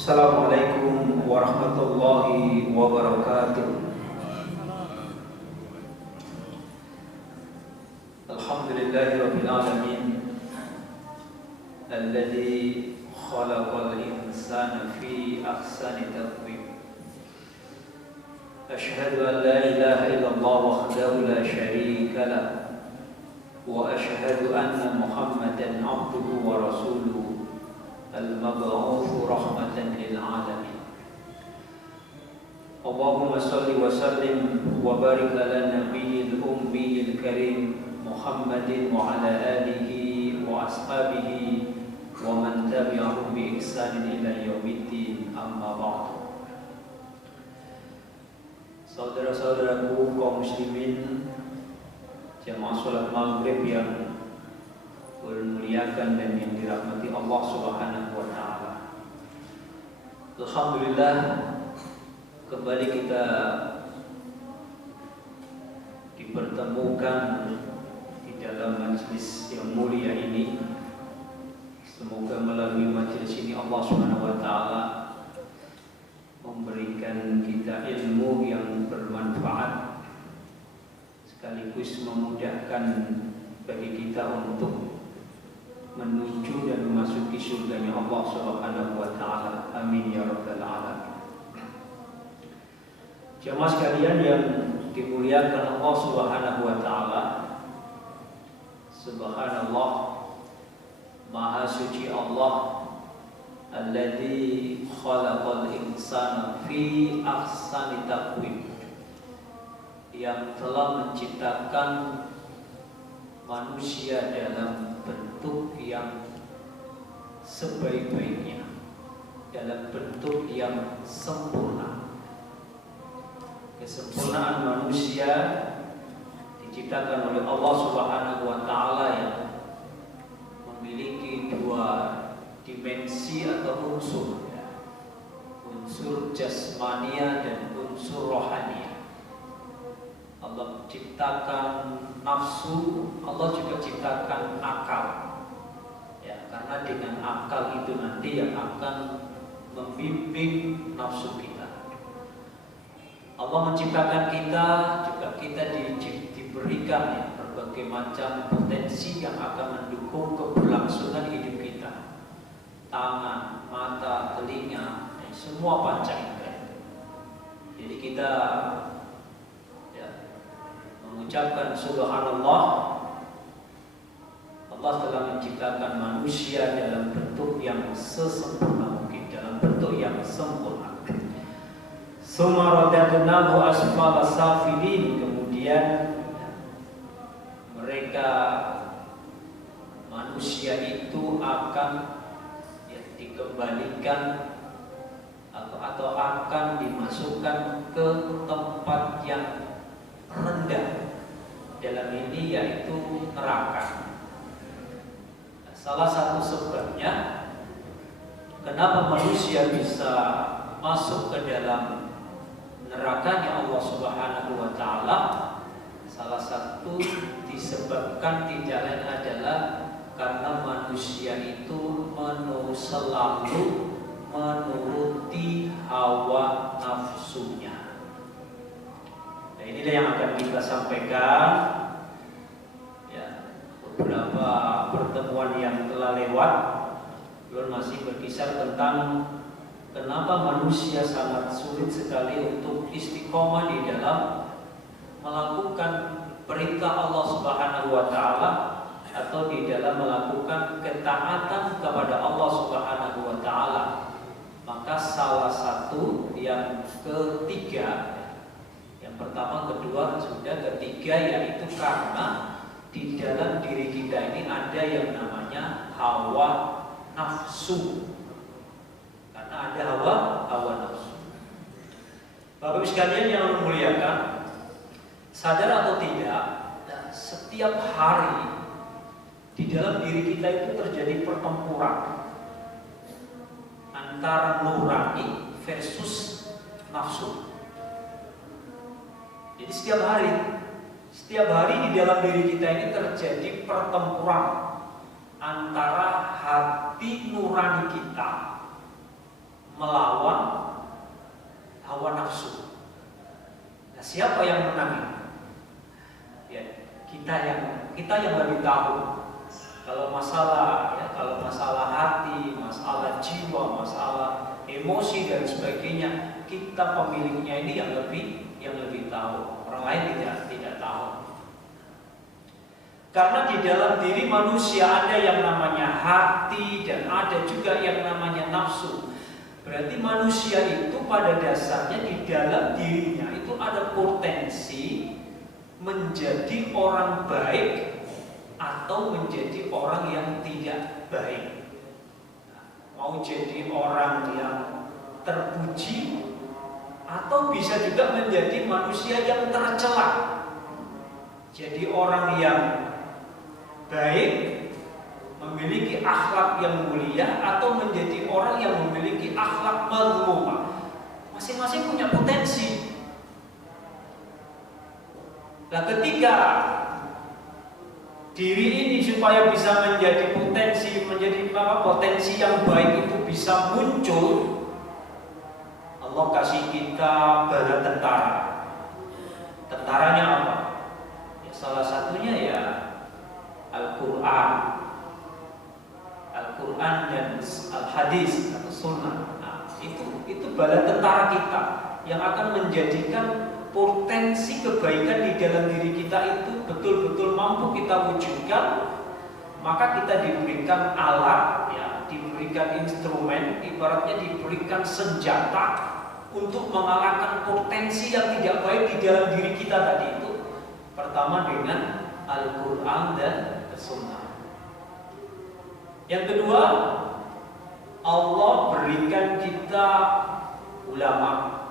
Assalamualaikum warahmatullahi wabarakatuh. Alhamdulillahirabbil alamin alladzi khalaqal insana fi ahsani taqwim. Asyhadu an la ilaha illallah wahdahu la syarika lah wa asyhadu anna Muhammadan abduhu wa rasuluhu al-mab'uts rahmatan lil alamin. Allahumma shalli wa sallim wa barik ala nabiyyil ummiyil karim Muhammadin wa ala alihi wa ashabihi wa man tabi'ahum bi ihsanin ila yaumiddin, amma ba'd. Saudara-saudaraku kaum muslimin jamaah salat maghrib yang bermuliakan dan yang dirahmati Allah Subhanahu wa taala. Alhamdulillah, kembali kita dipertemukan di dalam majelis yang mulia ini. Semoga melalui majelis ini Allah Subhanahu wa taala memberikan kita ilmu yang bermanfaat sekaligus memudahkan bagi kita untuk menuju dan memasuki surganya Allah Subhanahu wa taala. Amin ya rabbal alamin. Jemaah sekalian yang dimuliakan Allah Subhanahu wa taala, subhanallah, maha suci Allah alladzi khalaqal insana fi ahsani taqwim, yang telah menciptakan manusia dalam bentuk yang sebaik-baiknya, dalam bentuk yang sempurna. Kesempurnaan manusia diciptakan oleh Allah Subhanahu wa taala yang memiliki dua dimensi atau unsur, unsur jasmania dan unsur rohania. Allah ciptakan nafsu, Allah juga ciptakan akal. Ya, karena dengan akal itu nanti yang akan membimbing nafsu kita. Allah menciptakan kita, juga kita diberikan ya, berbagai macam potensi yang akan mendukung keberlangsungan hidup kita. Tangan, mata, telinga, semua panca indera. Jadi kita mengucapkan subhanallah, Allah telah menciptakan manusia dalam bentuk yang sesempurna mungkin, dalam bentuk yang sempurna. Summa radadnahu asfala safilin, kemudian mereka manusia itu akan dikembalikan atau akan dimasukkan ke tempat yang rendah, dalam ini yaitu neraka. Salah satu sebabnya kenapa manusia bisa masuk ke dalam nerakanya Allah Subhanahu wa taala, salah satu disebabkan tidak lain adalah karena manusia itu selalu menuruti hawa nafsunya. Nah, inilah yang akan kita sampaikan ya, beberapa pertemuan yang telah lewat masih berkisar tentang kenapa manusia sangat sulit sekali untuk istiqomah di dalam melakukan perintah Allah Subhanahu wa taala atau di dalam melakukan ketaatan kepada Allah Subhanahu wa taala. Maka salah satu yang ketiga, yang pertama, kedua, sudah ketiga, yaitu karena di dalam diri kita ini ada yang namanya hawa nafsu. Karena ada hawa nafsu. Bapak Ibu sekalian yang memuliakan, sadar atau tidak, setiap hari di dalam diri kita itu terjadi pertempuran antara nurani versus nafsu. Jadi setiap hari di dalam diri kita ini terjadi pertempuran antara hati nurani kita melawan hawa nafsu. Nah, siapa yang menang? Ya, kita yang lebih tahu. Kalau masalah hati, masalah jiwa, masalah emosi dan sebagainya, kita pemiliknya ini yang lebih tahu. Orang lain tidak tahu. Karena di dalam diri manusia ada yang namanya hati dan ada juga yang namanya nafsu. Berarti manusia itu pada dasarnya di dalam dirinya itu ada potensi menjadi orang baik atau menjadi orang yang tidak baik. Mau jadi orang yang terpuji atau bisa juga menjadi manusia yang tercela. Jadi orang yang baik, memiliki akhlak yang mulia, atau menjadi orang yang memiliki akhlak mazmumah. Masing-masing punya potensi. Nah, ketika diri ini supaya bisa menjadi potensi yang baik itu bisa muncul, Allah kasih kita bala tentara. Tentaranya apa? Ya, salah satunya ya Al-Quran dan Al-Hadis atau Sunnah. Nah, itu bala tentara kita yang akan menjadikan potensi kebaikan di dalam diri kita itu betul-betul mampu kita wujudkan. Maka kita diberikan alat, ya, diberikan instrumen, ibaratnya diberikan senjata untuk mengalahkan potensi yang tidak baik di dalam diri kita tadi itu. Pertama dengan Al-Quran dan Sunnah. Yang kedua, Allah berikan kita ulama.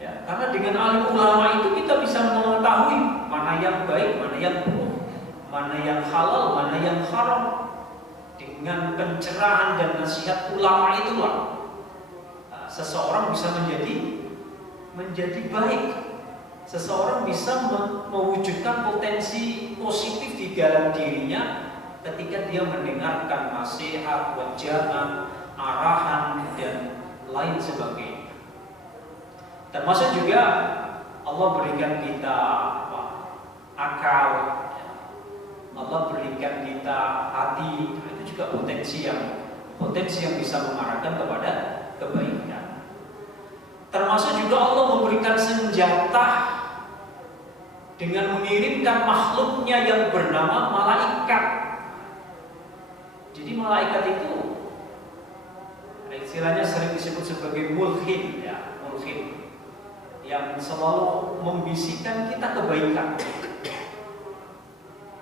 Ya, karena dengan alim ulama itu kita bisa mengetahui mana yang baik, mana yang buruk, mana yang halal, mana yang haram. Dengan pencerahan dan nasihat ulama itulah seseorang bisa menjadi baik. Seseorang bisa mewujudkan potensi positif di dalam dirinya ketika dia mendengarkan nasihat, wejangan, arahan dan lain sebagainya. Termasuk juga Allah berikan kita akal, Allah berikan kita hati. Itu juga potensi yang bisa mengarahkan kepada kebaikan. Termasuk juga Allah memberikan senjata dengan mengirimkan makhluknya yang bernama malaikat. Jadi malaikat itu istilahnya sering disebut sebagai mulhid, ya, mulhid, yang selalu membisikkan kita kebaikan.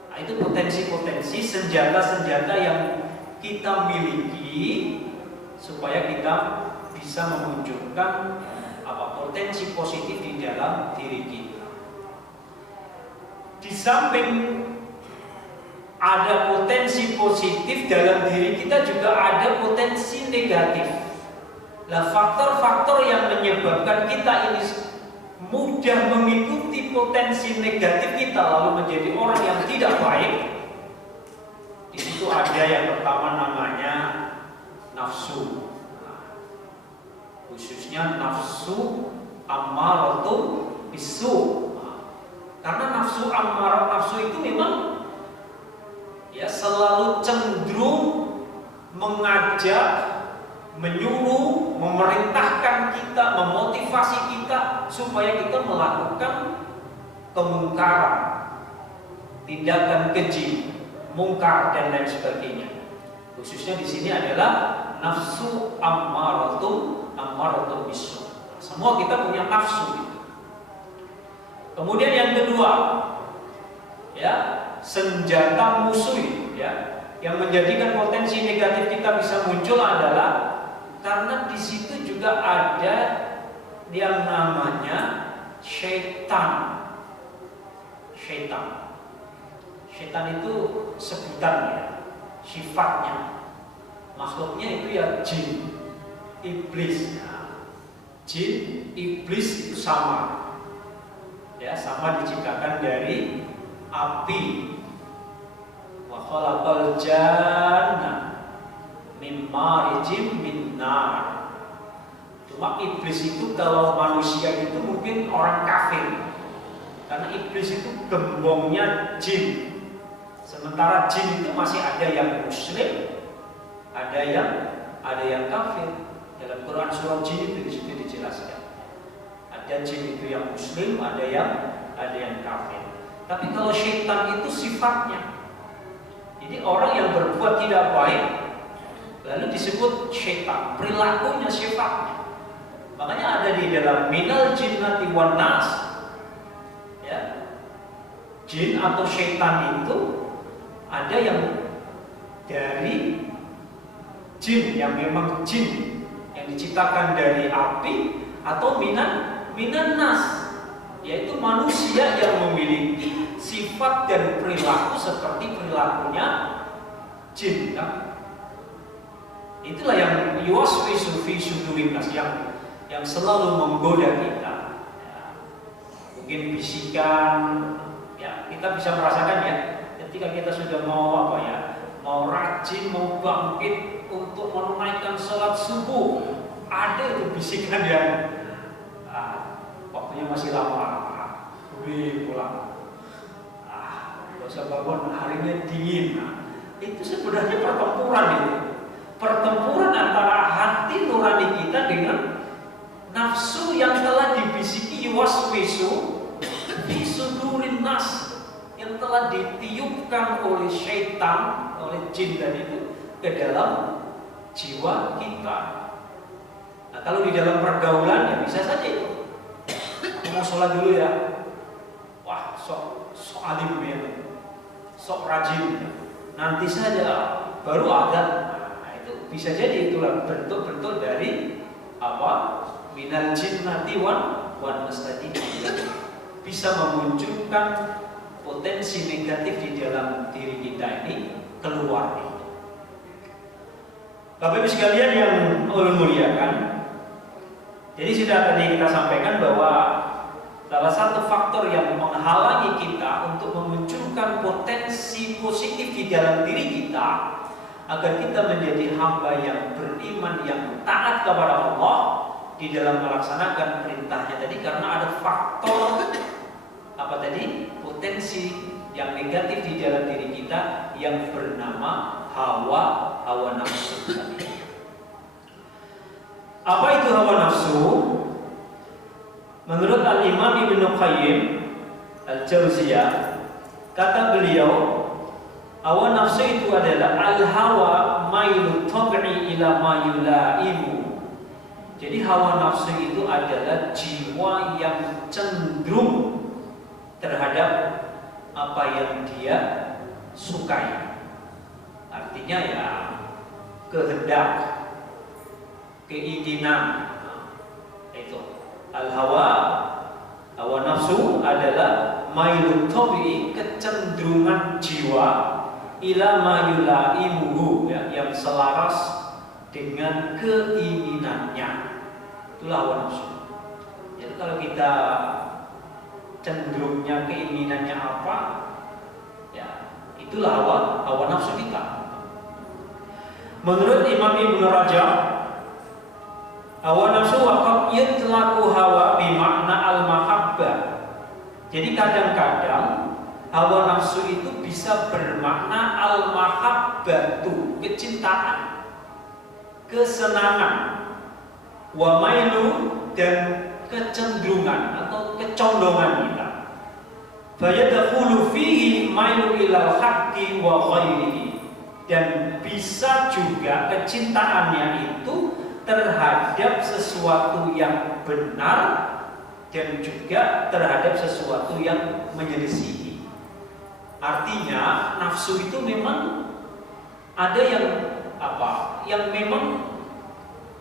Nah, itu potensi-potensi senjata-senjata yang kita miliki supaya kita bisa memunculkan potensi positif di dalam diri kita. Di samping ada potensi positif dalam diri kita, juga ada potensi negatif. Nah, faktor-faktor yang menyebabkan kita ini mudah mengikuti potensi negatif kita lalu menjadi orang yang tidak baik. Di situ ada yang pertama namanya nafsu. Khususnya nafsu ammaratun bisu. Karena nafsu ammarah, nafsu itu memang ya selalu cenderung mengajak, menyuruh, memerintahkan kita, memotivasi kita supaya kita melakukan kemungkaran, tindakan keji, mungkar dan lain sebagainya. Khususnya di sini adalah nafsu ammaratun bisu. Semua kita punya nafsu. Kemudian yang kedua, ya, senjata musuh, ya, yang menjadikan potensi negatif kita bisa muncul adalah karena di situ juga ada yang namanya syaitan. Syaitan itu sebutannya, sifatnya, makhluknya itu ya jin, iblis. Jin, iblis itu sama, ya, sama diciptakan dari api. Wa khalaqal janna min marijim min nar. Cuma iblis itu kalau manusia itu mungkin orang kafir, karena iblis itu gembongnya jin. Sementara jin itu masih ada yang muslim, ada yang kafir. Dalam Quran surah jin itu di situ dijelaskan. Ada jin itu yang muslim, ada yang kafir. Tapi kalau syaitan itu sifatnya. Jadi orang yang berbuat tidak baik lalu disebut syaitan, perilakunya sifatnya. Makanya ada di dalam minal jinnati wan nas, ya, jin atau syaitan itu ada yang dari jin yang memang jin yang diciptakan dari api, atau minan nas, yaitu manusia yang memiliki sifat dan perilaku seperti perilakunya jin, kan? Itulah yang yuwaswisu fi sudurin nas, yang selalu menggoda kita, ya. Mungkin bisikan, ya, kita bisa merasakan ya, ketika kita sudah mau mau rajin, mau bangkit untuk menunaikan sholat subuh, ada itu bisikan yang waktunya masih lama, pulang, gak usah bangun, harinya dingin. Itu sebenarnya pertempuran antara hati nurani kita dengan nafsu yang telah dibisiki yuwaswisu fi sudurin nas, yang telah ditiupkan oleh syaitan, oleh jin tadi itu ke dalam jiwa kita. Nah, kalau di dalam pergaulan ya bisa saja itu. Aku mau sholat dulu ya. Wah, sok alim ya, sok rajin. Nanti saja baru ada. Nah, itu bisa jadi itulah bentuk-bentuk dari minal jinnati wan nas tadi, bisa memunculkan potensi negatif di dalam diri kita ini keluar. Bapak Ibu sekalian yang Allah muliakan, jadi sudah tadi kita sampaikan bahwa salah satu faktor yang menghalangi kita untuk memunculkan potensi positif di dalam diri kita agar kita menjadi hamba yang beriman, yang taat kepada Allah di dalam melaksanakan perintahnya tadi, karena ada faktor potensi yang negatif di dalam diri kita yang bernama hawa nafsu tadi. Apa itu hawa nafsu? Menurut Al-Imam Ibnu Qayyim Al-Jauziyah, kata beliau, hawa nafsu itu adalah al-hawa mailu tab'i ila ma yulaimu. Jadi hawa nafsu itu adalah jiwa yang cenderung terhadap apa yang dia sukai. Artinya ya kehendak, keinginan. Itu hawa nafsu adalah mailun tabi'i, kecenderungan jiwa, ila ma yulaimuhu, ya, yang selaras dengan keinginannya. Itulah hawa nafsu. Jadi kalau kita cenderungnya keinginannya apa, ya itulah hawa nafsu kita. Menurut Imam Ibnu Rajab, hawa nafsu waqad yutlaqu hawa bimakna al-mahabbah. Jadi kadang-kadang hawa nafsu itu bisa bermakna al-mahabbatu, kecintaan, kesenangan, wa mailu, dan kecenderungan atau kecondongan kita. Fayadkhulu fihi mailu ilal haqqi wa ghairihi, dan bisa juga kecintaannya itu terhadap sesuatu yang benar dan juga terhadap sesuatu yang menyelisihi. Artinya nafsu itu memang ada yang memang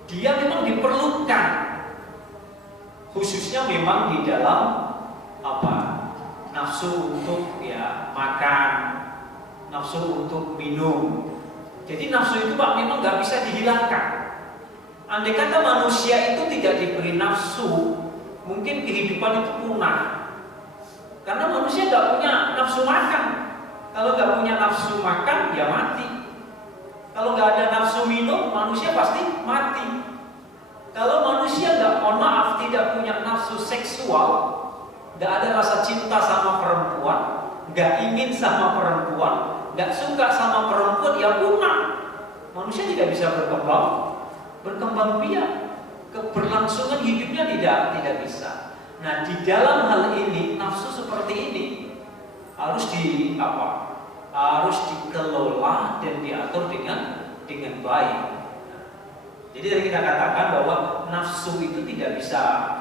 dia memang diperlukan, khususnya memang di dalam nafsu untuk makan, nafsu untuk minum. Jadi nafsu itu Pak memang nggak bisa dihilangkan. Andai kata manusia itu tidak diberi nafsu, mungkin kehidupan itu punah. Karena manusia nggak punya nafsu makan. Kalau nggak punya nafsu makan, ya mati. Kalau nggak ada nafsu minum, manusia pasti mati. Kalau manusia nggak, mohon maaf, tidak punya nafsu seksual, nggak ada rasa cinta sama perempuan, nggak ingin sama perempuan, nggak suka sama perempuan, ya punah. Manusia tidak bisa berkembang biak, keberlangsungan hidupnya tidak bisa. Nah, di dalam hal ini nafsu seperti ini harus harus dikelola dan diatur dengan baik. Jadi tadi kita katakan bahwa nafsu itu tidak bisa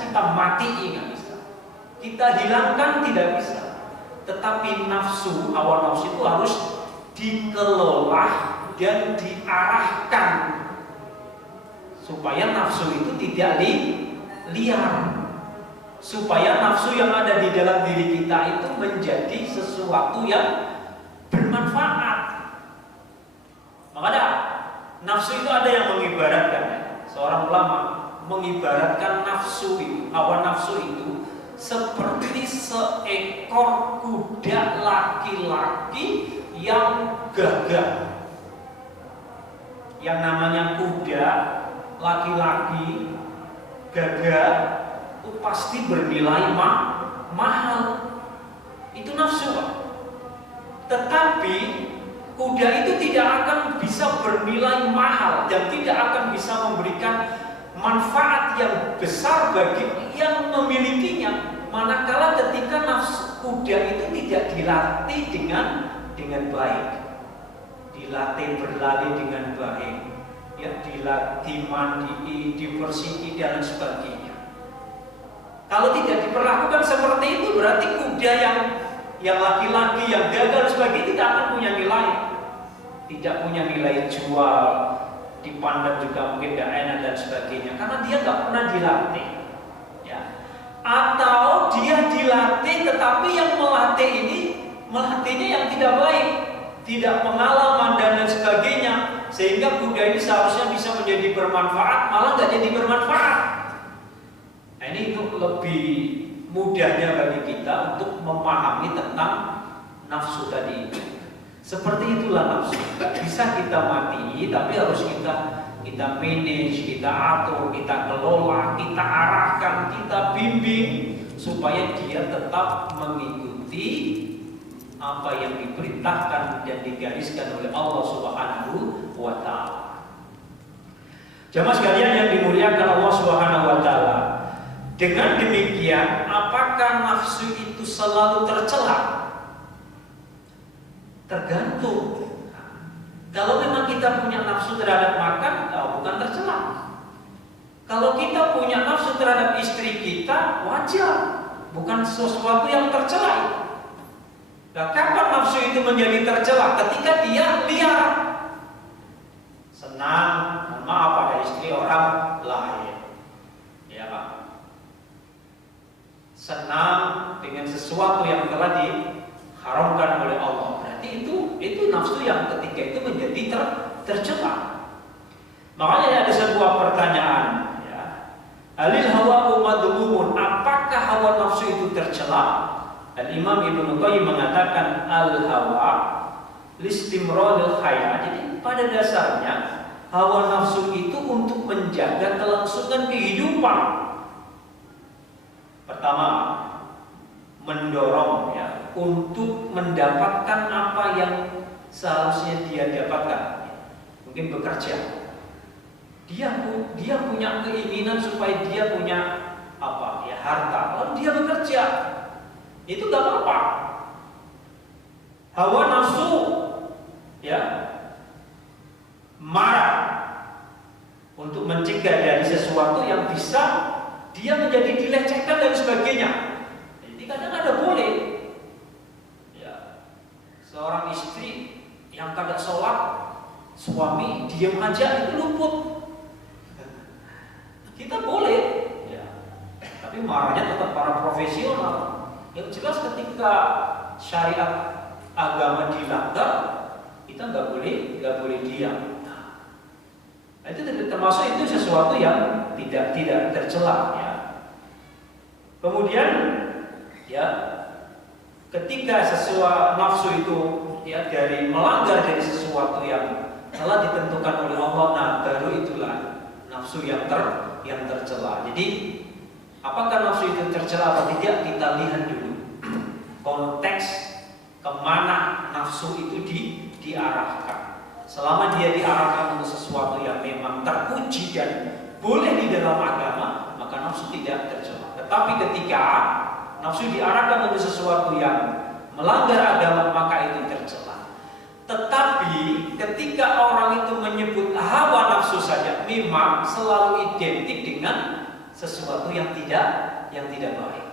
kita matiin, nggak bisa. Kita hilangkan, tidak bisa. Tetapi hawa nafsu itu harus dikelola dan diarahkan supaya nafsu itu tidak liar, supaya nafsu yang ada di dalam diri kita itu menjadi sesuatu yang bermanfaat. Makanya nafsu itu ada yang mengibaratkan, seorang ulama mengibaratkan hawa nafsu itu seperti seekor kuda laki-laki yang gagah. Yang namanya kuda laki-laki gagah itu pasti bernilai mahal. Itu nafsu, Pak. Tetapi kuda itu tidak akan bisa bernilai mahal dan tidak akan bisa memberikan manfaat yang besar bagi yang memilikinya, manakala ketika nafsu kuda itu tidak dilatih dengan baik, dilatih berlari dengan baik, ya, dilatih mandi, dibersihi dan sebagainya. Kalau tidak diperlakukan seperti itu, berarti kuda yang laki-laki yang gagal sebagainya tidak akan punya nilai, tidak punya nilai jual, dipandang juga mungkin gak enak dan sebagainya, karena dia gak pernah dilatih, ya. Atau dia dilatih tetapi yang melatihnya yang tidak baik, tidak pengalaman dan sebagainya, sehingga kuda ini seharusnya bisa menjadi bermanfaat, malah gak jadi bermanfaat. Nah, ini itu lebih mudahnya bagi kita untuk memahami tentang nafsu tadi itu. Seperti itulah nafsu, gak bisa kita mati, tapi harus kita manage, kita atur, kita kelola, kita arahkan, kita bimbing supaya dia tetap mengikuti apa yang diperintahkan dan digariskan oleh Allah Subhanahu wa Ta'ala. Jamaah sekalian yang dimuliakan Allah Subhanahu wa Ta'ala, dengan demikian apakah nafsu itu selalu tercela? Tergantung. Kalau memang kita punya nafsu terhadap makan, bukan tercela. Kalau kita punya nafsu terhadap istri kita, wajar, bukan sesuatu yang tercela. Nah, kapan nafsu itu menjadi tercela? Ketika dia liar, senang, maaf pada istri orang lain, ya Pak, senang dengan sesuatu yang telah diharamkan oleh Allah. Itu nafsu yang ketika itu menjadi tercela. Makanya ada sebuah pertanyaan, ya. Alil hawa madhmumun, apakah hawa nafsu itu tercela? Al-Imam Ibnu Qayyim mengatakan al-hawa listimraril hayat. Jadi pada dasarnya hawa nafsu itu untuk menjaga kelangsungan kehidupan. Pertama, mendorong, ya, untuk mendapatkan apa yang seharusnya dia dapatkan. Mungkin bekerja, dia punya keinginan supaya dia punya harta, lalu dia bekerja, itu gak apa-apa. Hawa nafsu, ya, marah untuk mencegah dari sesuatu yang bisa dia menjadi dilecehkan dan sebagainya. Jadi kadang ada boleh, ya, seorang istri yang kadang sholat, suami diam aja, itu luput. Kita boleh, ya, tapi marahnya tetap para profesional. Yang jelas ketika syariat agama dilanggar, kita nggak boleh diam. Nah, itu termasuk itu sesuatu yang tidak tercela, ya. Kemudian, ya, ketika sesuatu nafsu itu, ya, dari melanggar dari sesuatu yang telah ditentukan oleh Allah, nah baru itulah nafsu nafsu yang tercela. Jadi apakah nafsu itu tercela atau tidak, kita lihat dulu konteks kemana nafsu itu diarahkan. Selama dia diarahkan untuk sesuatu yang memang terpuji dan boleh di dalam agama, maka nafsu tidak tercela. Tetapi ketika nafsu diarahkan untuk sesuatu yang melanggar agama, maka itu tercela. Tetapi ketika orang itu menyebut hawa nafsu saja, memang selalu identik dengan sesuatu yang tidak baik.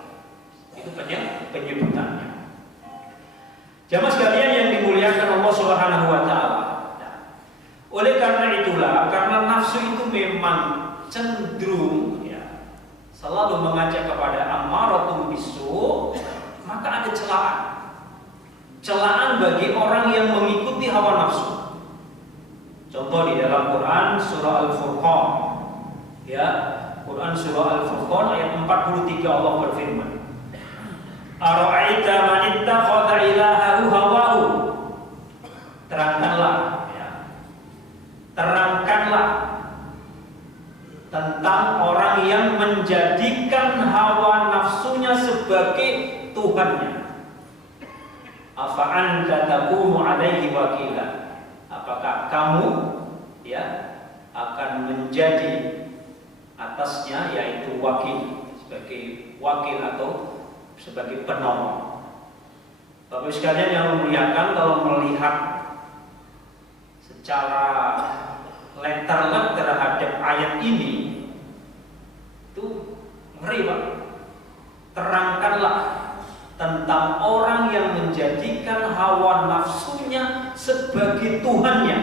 Itu penyebutannya. Jamaah sekalian yang dimuliakan Allah Subhanahu wa taala. Oleh karena itulah, karena nafsu itu memang cenderung selalu mengajak kepada ammaratun bisu, maka ada celaan. Celaan bagi orang yang mengikuti hawa nafsu. Contoh di dalam Quran surah Al-Furqan. Quran surah Al-Furqan ayat 43 Allah berfirman, "Ara'aita man ittakhadha ilahahu hawahu." Terangkanlah tentang orang yang menjadikan hawa nafsunya sebagai Tuhannya. Afa anta takunu alaihi wakila. Apakah kamu akan menjadi atasnya, yaitu wakil, sebagai wakil atau sebagai penolong. Bapak sekalian yang memuliakan, kalau melihat secara letter terhadap ayat ini itu ngeri, Pak. Terangkanlah tentang orang yang menjadikan hawa nafsunya sebagai Tuhannya.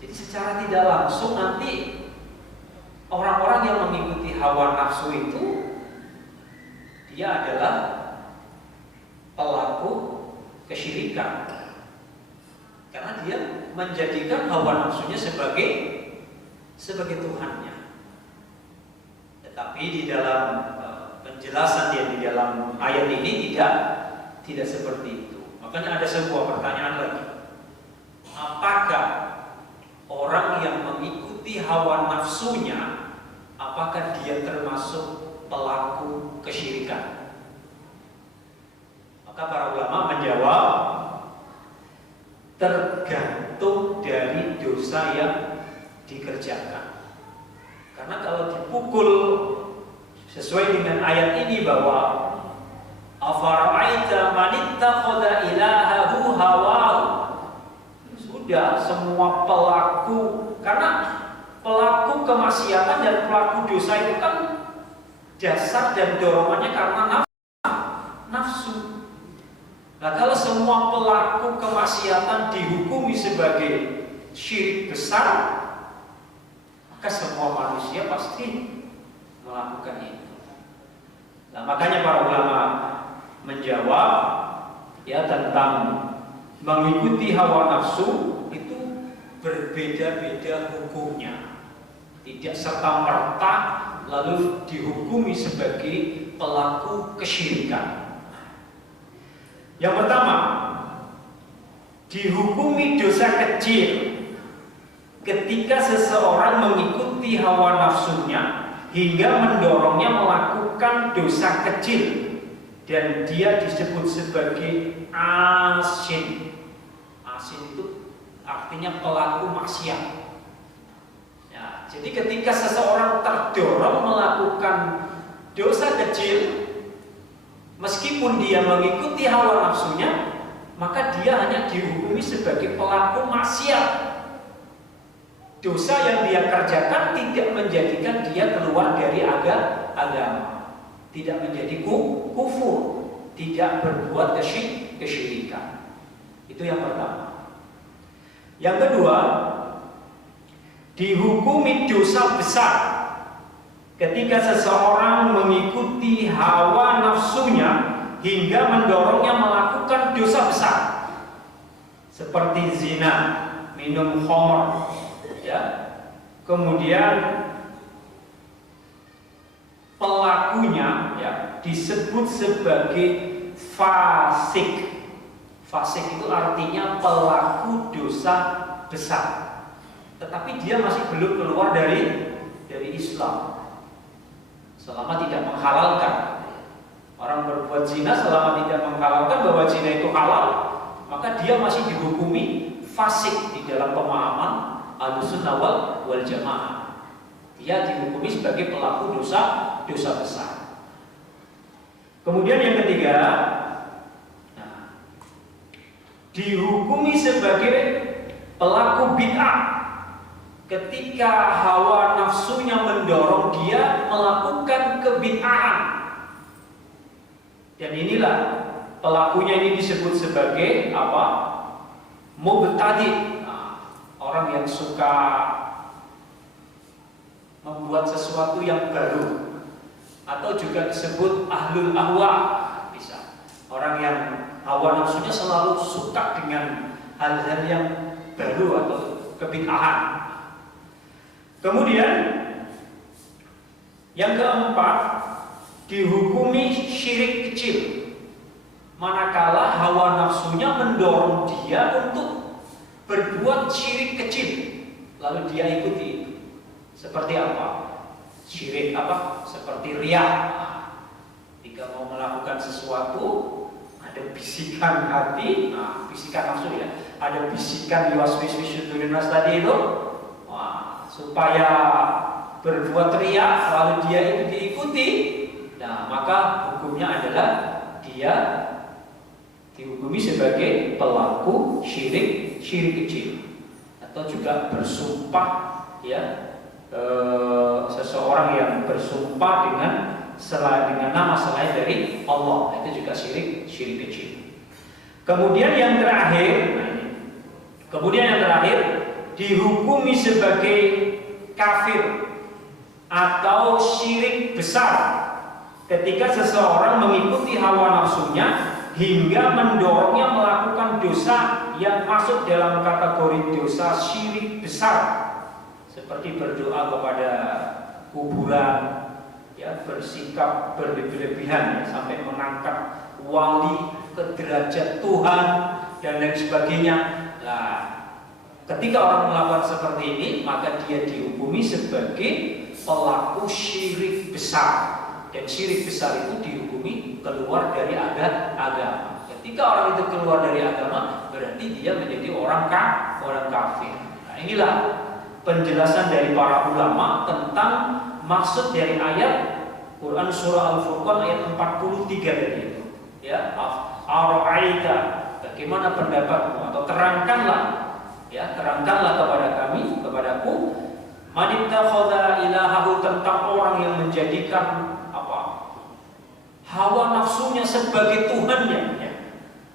Jadi secara tidak langsung nanti orang-orang yang mengikuti hawa nafsu itu, dia adalah pelaku kesyirikan, karena dia menjadikan hawa nafsunya sebagai Tuhannya. Tetapi di dalam penjelasan dia di dalam ayat ini tidak seperti itu. Makanya ada sebuah pertanyaan lagi. Apakah orang yang mengikuti hawa nafsunya, apakah dia termasuk pelaku kesyirikan? Maka para ulama menjawab, tergantung dari dosa yang dikerjakan. Karena kalau dipukul sesuai dengan ayat ini bahwa afara'aita man ittakhadha ilahahu hawahu, sudah semua pelaku, karena pelaku kemaksiatan dan pelaku dosa itu kan dasar dan dorongannya karena nafsu. Nah, kalau semua pelaku kemaksiatan dihukumi sebagai syirik besar, maka semua manusia pasti melakukan itu. Nah, makanya para ulama menjawab tentang mengikuti hawa nafsu itu berbeda-beda hukumnya. Tidak serta-merta lalu dihukumi sebagai pelaku kesyirikan. Yang pertama, dihukumi dosa kecil ketika seseorang mengikuti hawa nafsunya hingga mendorongnya melakukan dosa kecil, dan dia disebut sebagai asin. Asin itu artinya pelaku maksiat. Jadi ketika seseorang terdorong melakukan dosa kecil, meskipun dia mengikuti hawa nafsunya, maka dia hanya dihukumi sebagai pelaku maksiat. Dosa yang dia kerjakan tidak menjadikan dia keluar dari agama, tidak menjadi kufur, tidak berbuat kesyirikan. Itu yang pertama. Yang kedua, dihukumi dosa besar ketika seseorang mengikuti hawa nafsunya hingga mendorongnya melakukan dosa besar, seperti zina, minum khamr, kemudian pelakunya disebut sebagai fasik. Fasik itu artinya pelaku dosa besar. tetapi dia masih belum keluar dari Islam selama tidak menghalalkan. Orang berbuat zina selama tidak menghalalkan bahwa zina itu halal, maka dia masih dihukumi fasik di dalam pemahaman Ahlussunnah wal Jamaah. Dia dihukumi sebagai pelaku dosa besar. Kemudian yang ketiga, dihukumi sebagai pelaku bid'ah ketika hawa nafsunya mendorong dia melakukan kebid'ahan. Dan inilah pelakunya ini disebut sebagai apa? Mubtadi'. Orang yang suka membuat sesuatu yang baru, atau juga disebut ahlul ahwa, bisa. Orang yang hawa nafsunya selalu suka dengan hal-hal yang baru atau kebid'ahan. Kemudian yang keempat, dihukumi syirik kecil manakala hawa nafsunya mendorong dia untuk berbuat syirik kecil, lalu dia ikuti. Seperti apa? Syirik apa? Seperti riya. Jika mau melakukan sesuatu, ada bisikan hati, bisikan nafsu ya, ada bisikan yuwaswisu nas tadi itu, supaya berbuat riya, lalu dia itu diikuti. Nah, maka hukumnya adalah dia dihukumi sebagai pelaku syirik kecil, atau juga bersumpah ya, seseorang yang bersumpah dengan nama selain dari Allah, itu juga syirik kecil. Kemudian yang terakhir, dihukumi sebagai kafir atau syirik besar ketika seseorang mengikuti hawa nafsunya hingga mendorongnya melakukan dosa yang masuk dalam kategori dosa syirik besar, seperti berdoa kepada kuburan, ya, bersikap berlebih-lebihan ya, sampai mengangkat wali ke derajat Tuhan dan lain sebagainya. Nah, ketika orang melakukan seperti ini, maka dia dihukumi sebagai pelaku syirik besar. Dan syirik besar itu dihukumi keluar dari agama. Ketika orang itu keluar dari agama, berarti dia menjadi orang kafir. Nah, inilah penjelasan dari para ulama tentang maksud dari ayat Quran surah Al-Furqan ayat 43 tadi itu. Ya, ara'aita, bagaimana pendapatmu, atau terangkanlah kepada kepadaku, manittakhadha ilahahu, tentang orang yang menjadikan hawa nafsunya sebagai Tuhannya ya.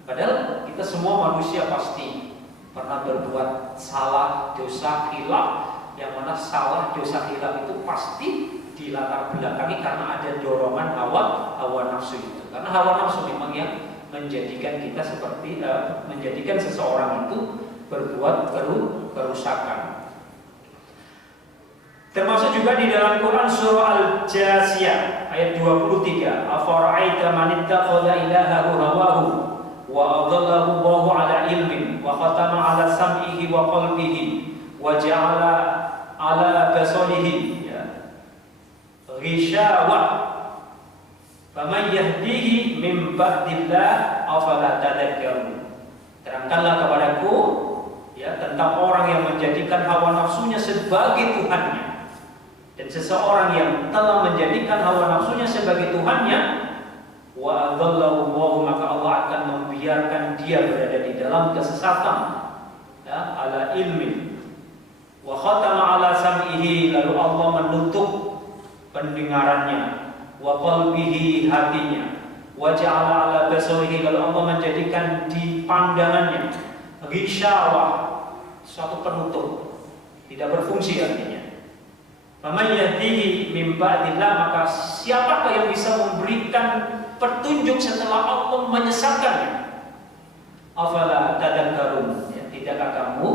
Padahal kita semua manusia pasti pernah berbuat salah, dosa, khilaf, yang mana salah, dosa, khilaf itu pasti dilatar belakangi karena ada dorongan hawa nafsu itu. Karena hawa nafsu memang yang menjadikan kita seperti menjadikan seseorang itu berbuat kerusakan. Termasuk juga di dalam Quran surah Al-Jasiyah ayat 23, afara'aita man ittakhadha ilahahu hawahu wa adallahu Allahu ala ilmin wa khatama ala sam'ihi wa qalbihi wa ja'ala ala basarihi ghishawa faman yahdihi min ba'dillah afala tadhakkarun. Terangkanlah kepadaku ya tentang orang yang menjadikan hawa nafsunya sebagai Tuhannya. Dan seseorang yang telah menjadikan hawa nafsunya sebagai Tuhannya, wa adallahu Allahu, maka Allah akan membiarkan dia berada di dalam kesesatan ya, ala ilmi, wa khatama ala sam'ihi, lalu Allah menutup pendengarannya, wa qalbihi, hatinya, wa ja'ala ala basarihi, lalu Allah menjadikan di pandangannya ghisyawah, suatu penutup, tidak berfungsi artinya. Faman yahdihi min ba'dillah, maka siapakah yang bisa memberikan petunjuk setelah Allah menyesatkannya? Afala tadakkarun, ya, tidakkah kamu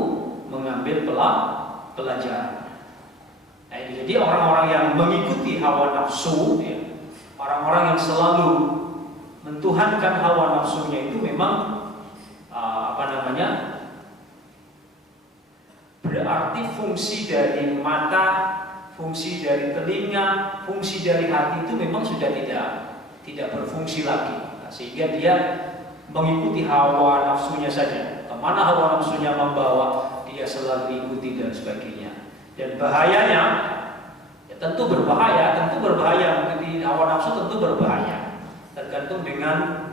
mengambil pelajaran? Nah, jadi orang-orang yang mengikuti hawa nafsu ya, orang-orang yang selalu mentuhankan hawa nafsunya itu memang berarti fungsi dari mata, fungsi dari telinga, fungsi dari hati itu memang sudah tidak berfungsi lagi. Nah, sehingga dia mengikuti hawa nafsunya saja. Kemana hawa nafsunya membawa, dia selalu ikuti dan sebagainya. Dan bahayanya, ya tentu berbahaya mengikuti hawa nafsu, tentu berbahaya. Tergantung dengan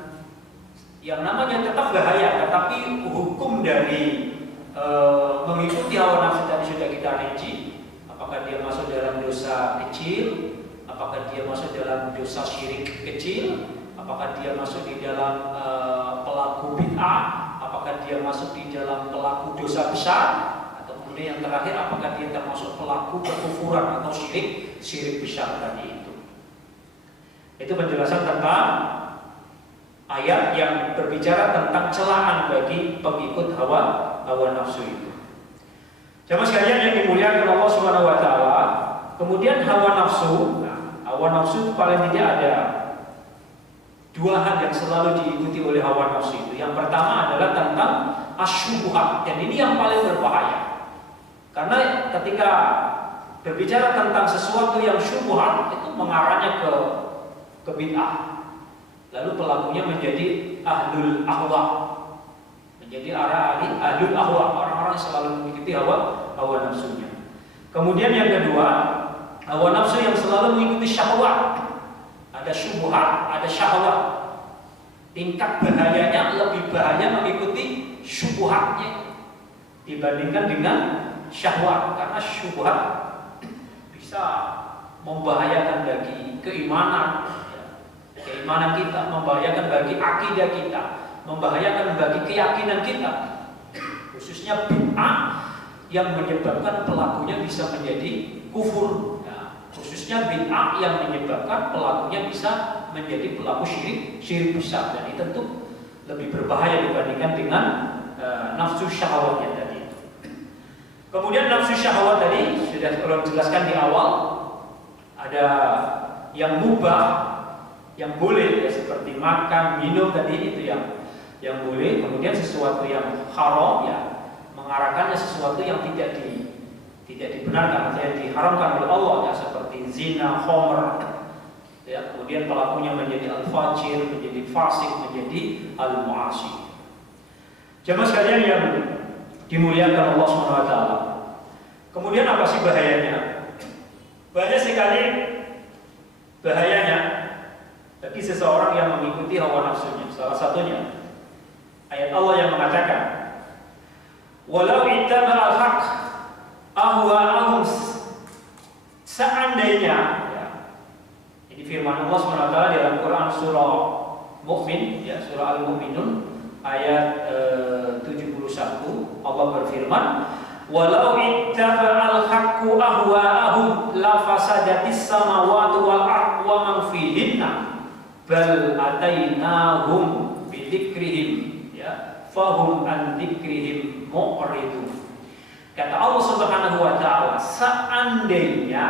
yang namanya tetap bahaya, tetapi hukum dari mengikuti hawa nafsu tadi sudah kita rinci. Apakah dia masuk dalam dosa kecil, apakah dia masuk dalam dosa syirik kecil, apakah dia masuk di dalam pelaku bid'ah, apakah dia masuk di dalam pelaku dosa besar, atau kemudian yang terakhir apakah dia termasuk pelaku kekufuran atau syirik besar tadi itu. Itu penjelasan tentang ayat yang berbicara tentang celaan bagi pengikut hawa nafsu itu. Jamaah sekalian yang dimuliakan Allah Subhanahu wa taala, kemudian hawa nafsu itu paling tidak ada dua hal yang selalu diikuti oleh hawa nafsu itu. Yang pertama adalah tentang asyubuhat, dan ini yang paling berbahaya. Karena ketika berbicara tentang sesuatu yang syubhat, itu mengarahnya ke bid'ah. Lalu pelakunya menjadi ahlul ahwa, menjadi ahlul ahwa, orang-orang yang selalu mengikuti hawa nafsunya. Kemudian yang kedua, hawa nafsu yang selalu mengikuti syahwat. Ada syubhat, ada syahwat. Tingkat bahayanya lebih bahaya mengikuti syubhatnya dibandingkan dengan syahwat, karena syubhat bisa membahayakan bagi keimanan kita, membahayakan bagi akidah kita, membahayakan bagi keyakinan kita, khususnya bid'ah yang menyebabkan pelakunya bisa menjadi kufur. Khususnya bid'ah yang menyebabkan pelakunya bisa menjadi pelaku syirik besar, dan itu tentu lebih berbahaya dibandingkan dengan nafsu syahwatnya tadi. Kemudian nafsu syahwat tadi sudah kalau jelaskan di awal, ada yang mubah, yang boleh, ya, seperti makan, minum tadi itu yang boleh. Kemudian sesuatu yang haram, ya mengarahkannya sesuatu yang tidak dibenarkan atau yang diharamkan oleh Allah, ya seperti zina, khamr, ya. Kemudian pelakunya menjadi al-fajir, menjadi fasik, menjadi al-mu'asi. Jamaah sekalian yang dimuliakan Allah SWT. Kemudian apa sih bahayanya? Banyak sekali bahayanya bagi seseorang yang mengikuti hawa nafsunya. Salah satunya ayat Allah yang mengatakan, walau ittaba'al haqq ahwa'ahum, seandainya, ya, ini firman Allah SWT dalam Quran surah Mu'min, ya, surah Al-Mu'minun ayat 71. Allah berfirman, walau ittaba'al haqqu ahwa'ahum lafasadatis samawati wal ardu wa man fihinna bal atainahum bidzikrihim, ya, fahum an dzikrihim mu'ridun. Kata Allah Subhanahu wa taala, seandainya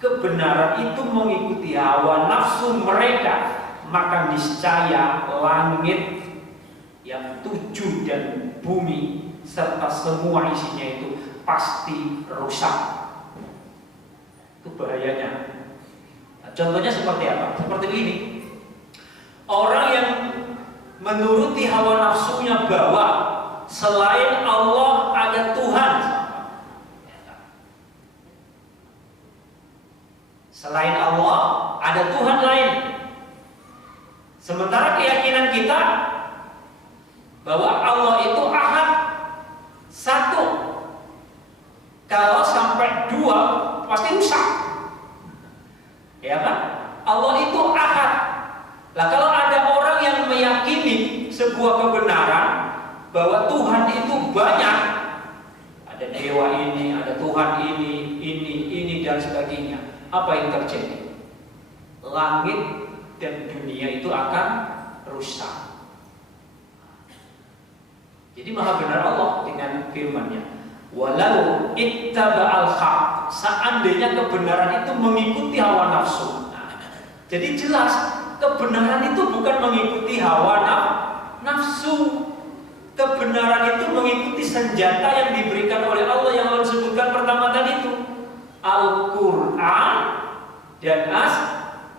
kebenaran itu mengikuti hawa nafsu mereka, maka niscaya langit yang 7 dan bumi serta semua isinya itu pasti rusak. Itu bahayanya. Nah, contohnya seperti apa? Seperti ini. Orang yang menuruti hawa nafsunya bahwa selain Allah ada Tuhan. Selain Allah ada Tuhan lain. Sementara keyakinan kita bahwa Allah itu ahad, satu. Kalau sampai 2 pasti rusak. Ya kan? Allah itu ahad. Lah kalau ada orang yang meyakini sebuah kebenaran bahwa Tuhan itu banyak, ada dewa ini, ada Tuhan ini dan sebagainya, apa yang terjadi? Langit dan dunia itu akan rusak. Jadi maha benar Allah dengan firman-Nya, walau ittaba'al haq, seandainya kebenaran itu mengikuti hawa nafsu. Nah, jadi jelas kebenaran itu bukan mengikuti hawa nafsu. Kebenaran itu mengikuti senjata yang diberikan oleh Allah yang Al-Quran dan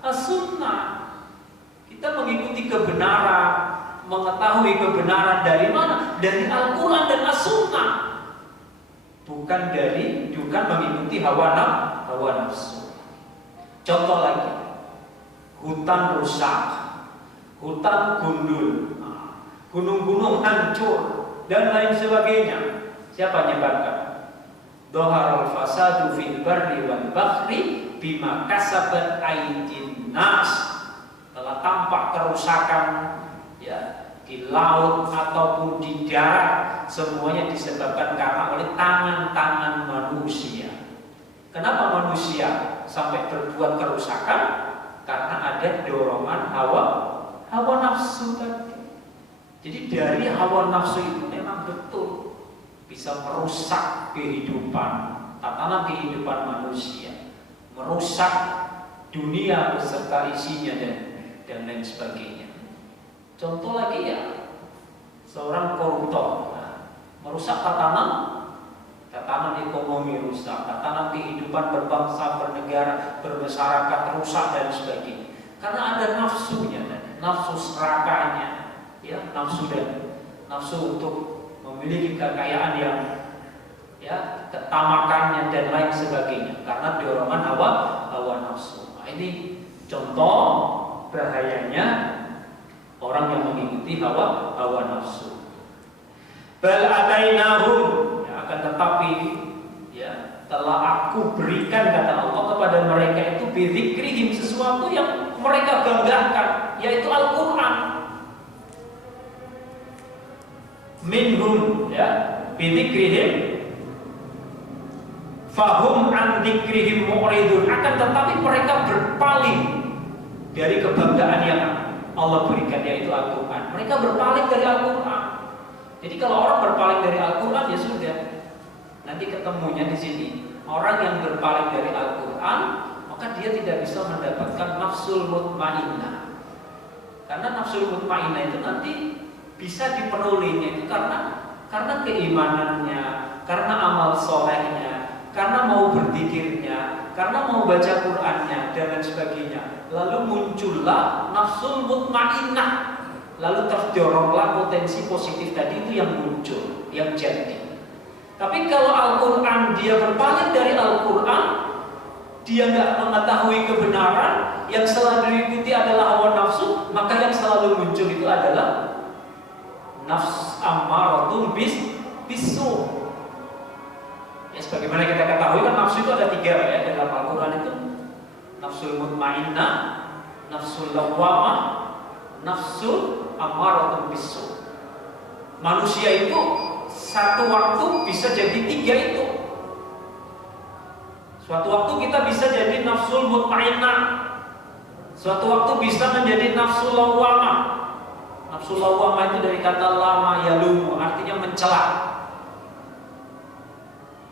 As-Sunnah. Kita mengikuti kebenaran, mengetahui kebenaran dari mana? Dari Al-Quran dan As-Sunnah. Bukan mengikuti hawa nafsu. Contoh lagi, hutan rusak, hutan gundul, gunung-gunung hancur, dan lain sebagainya. Siapa nyebabkan? Dhaharul fasadu fil barri wal bahri bima kasabat aydin nas. Telah tampak kerusakan ya di laut ataupun di darat, semuanya disebabkan karena oleh tangan-tangan manusia. Kenapa manusia sampai berbuat kerusakan? Karena ada dorongan hawa nafsu tadi. Jadi dari hawa nafsu itu memang betul bisa merusak kehidupan, tatanan kehidupan manusia, merusak dunia beserta isinya dan lain sebagainya. Contoh lagi ya, seorang koruptor merusak tatanan ekonomi rusak, tatanan kehidupan berbangsa, bernegara, bermasyarakat rusak dan sebagainya. Karena ada nafsunya, nafsu serakahnya, ya, nafsu untuk memiliki kekayaan yang ya ketamakannya dan lain sebagainya. Karena dorongan hawa nafsu. Nah, ini contoh bahayanya orang yang mengikuti hawa nafsu. Bal atainahum, akan tetapi ya telah aku berikan, kata Allah, kepada mereka itu bidzikrihim, sesuatu yang mereka banggakan, yaitu Al-Quran. Minhum, ya, bidzikrihim fahum an dzikrihim mu'ridun, akan tetapi mereka berpaling dari kebanggaan yang Allah berikan, yaitu Al-Quran. Mereka berpaling dari Al-Quran. Jadi kalau orang berpaling dari Al-Quran, ya sudah, nanti ketemunya di sini. Orang yang berpaling dari Al-Quran, maka dia tidak bisa mendapatkan nafsul mutmainnah. Karena nafsul mutmainnah itu nanti bisa diperolehnya itu karena keimanannya, karena amal solehnya, karena mau berzikirnya, karena mau baca Qur'annya dan lain sebagainya. Lalu muncullah nafsul mutmainnah. Lalu terdoronglah potensi positif tadi itu yang muncul, yang jadi. Tapi kalau Al-Quran dia berpaling dari Al-Quran, dia nggak mengetahui kebenaran, yang selalu diikuti adalah hawa nafsu, maka yang selalu muncul itu adalah nafs ammaratun bisu. Ya, sebagaimana kita ketahui kan nafsu itu ada 3 ya dalam Al-Quran itu: nafsul mutmainnah, nafsul lawwamah, nafsul ammaratun bisu. Manusia itu satu waktu bisa jadi 3 itu. Suatu waktu kita bisa jadi nafsul mutmainnah, suatu waktu bisa menjadi nafsul lawwamah. Nafsul lawwamah itu dari kata lama yalumu, artinya mencela.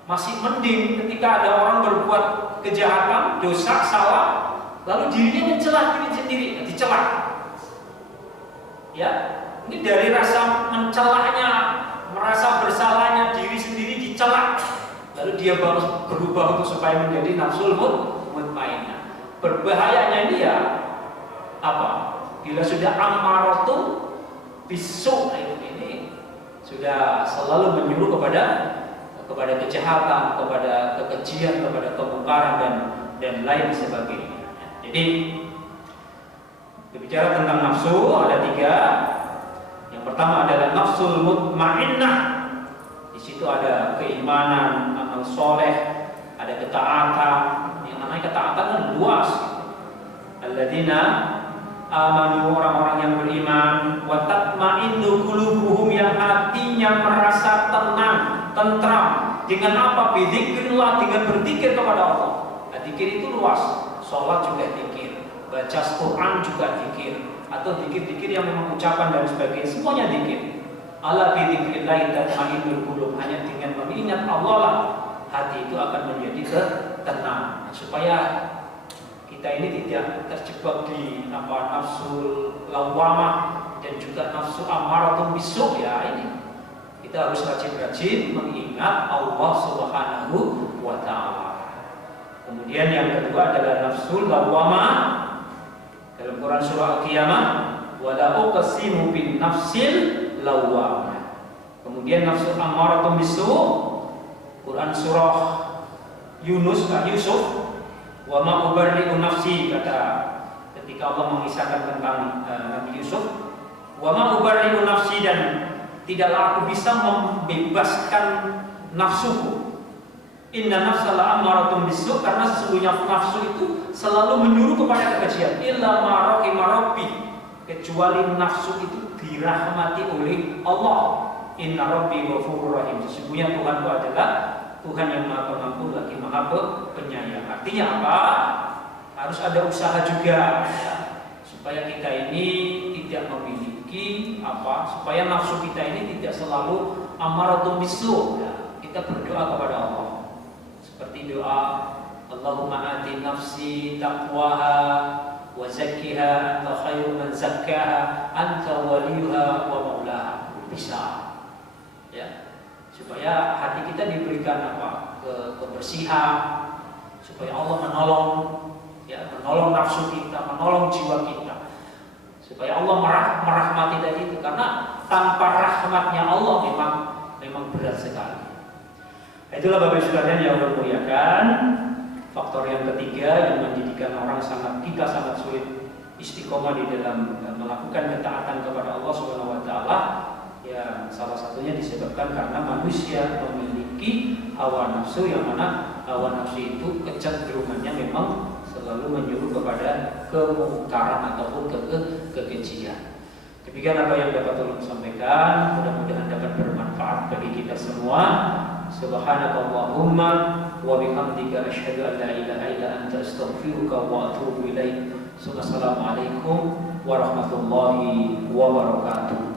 Masih mending ketika ada orang berbuat kejahatan, dosa, salah, lalu dirinya mencela diri sendiri, dicela. Ya, ini dari rasa mencelahnya, merasa bersalahnya diri sendiri dicela, lalu dia baru berubah untuk supaya menjadi nafsul mutmainnah. Berbahayanya ini ya apa? Bila sudah ammaratu bisu, ini sudah selalu menyuruh kepada kejahatan, kepada kekejian, kepada kemungkaran dan lain sebagainya. Jadi berbicara tentang nafsu ada 3. Yang pertama adalah nafsul mutmainnah. Di situ ada keimanan, amal soleh, ada ketaatan. Yang namanya ketaatan kan luas. Alladzina amanu, orang-orang yang beriman, wa tatma'innu qulubuhum, yang hatinya merasa tenang, tentram. Dengan apa? Bidzikrillah, dengan berzikir kepada Allah. Nah, zikir itu luas. Salat juga zikir, baca Quran juga zikir, atau zikir-zikir yang memang ucapan dan sebagainya, semuanya zikir. Ala bidzikrillah tatma'innul qulub, hanya dengan mengingat Allah lah hati itu akan menjadi tenang. Supaya kita ini tidak terjebak di nafsu lawwamah dan juga nafsu ammaratun bisu. Ya, ini kita harus rajin-rajin mengingat Allah Subhanahu wa ta'ala. Kemudian yang kedua adalah nafsul lawwamah. Dalam Quran surah Al-Qiyamah, wala uqsimu bin nafsil lawwamah. Kemudian nafsul ammaratun bisu, Quran surah Yusuf, wa ma ubarri'u nafsi, kata ketika Allah mengisahkan tentang Nabi Yusuf, wa ma ubarri'u nafsi, dan tidaklah aku bisa membebaskan nafsuku. Inna nafsa la'ammaratun bisu, karena sesungguhnya nafsu itu selalu menyuruh kepada kekejian. Illa ma rahima rabbi, kecuali nafsu itu dirahmati oleh Allah. Inna rabbi ghafurur rahim, sesungguhnya Tuhanku adalah Tuhan yang Maha Pengampun lagi Maha Penyayang. Artinya apa? Harus ada usaha juga ya, supaya kita ini tidak memiliki supaya nafsu kita ini tidak selalu ammaratun bisu ya. Kita berdoa kepada Allah seperti doa Allahumma ati nafsi taqwaha wa zakkiha anta khairu man zakkaha anta waliyuha wa maulaha. Bisa ya, supaya hati kita diberikan kebersihan, supaya Allah menolong nafsu kita, menolong jiwa kita, supaya Allah merahmati tadi itu, karena tanpa rahmatnya Allah memang berat sekali. Itulah Bapak Ibu sekalian yang Allah muliakan, faktor yang ketiga yang menjadikan orang kita sangat sulit istiqomah di dalam melakukan ketaatan kepada Allah Subhanahu wa taala. Ya, salah satunya disebabkan karena manusia memiliki hawa nafsu, yang mana hawa nafsu itu kecenderungannya memang selalu menyuruh kepada kemungkaran ataupun kekejian. Demikian apa yang dapat tolong sampaikan, mudah-mudahan dapat bermanfaat bagi kita semua. Subhanakallahumma wa bihamdika asyhadu an la ilaha illa anta astaghfiruka wa atubu ilaik. Assalamualaikum warahmatullahi wabarakatuh.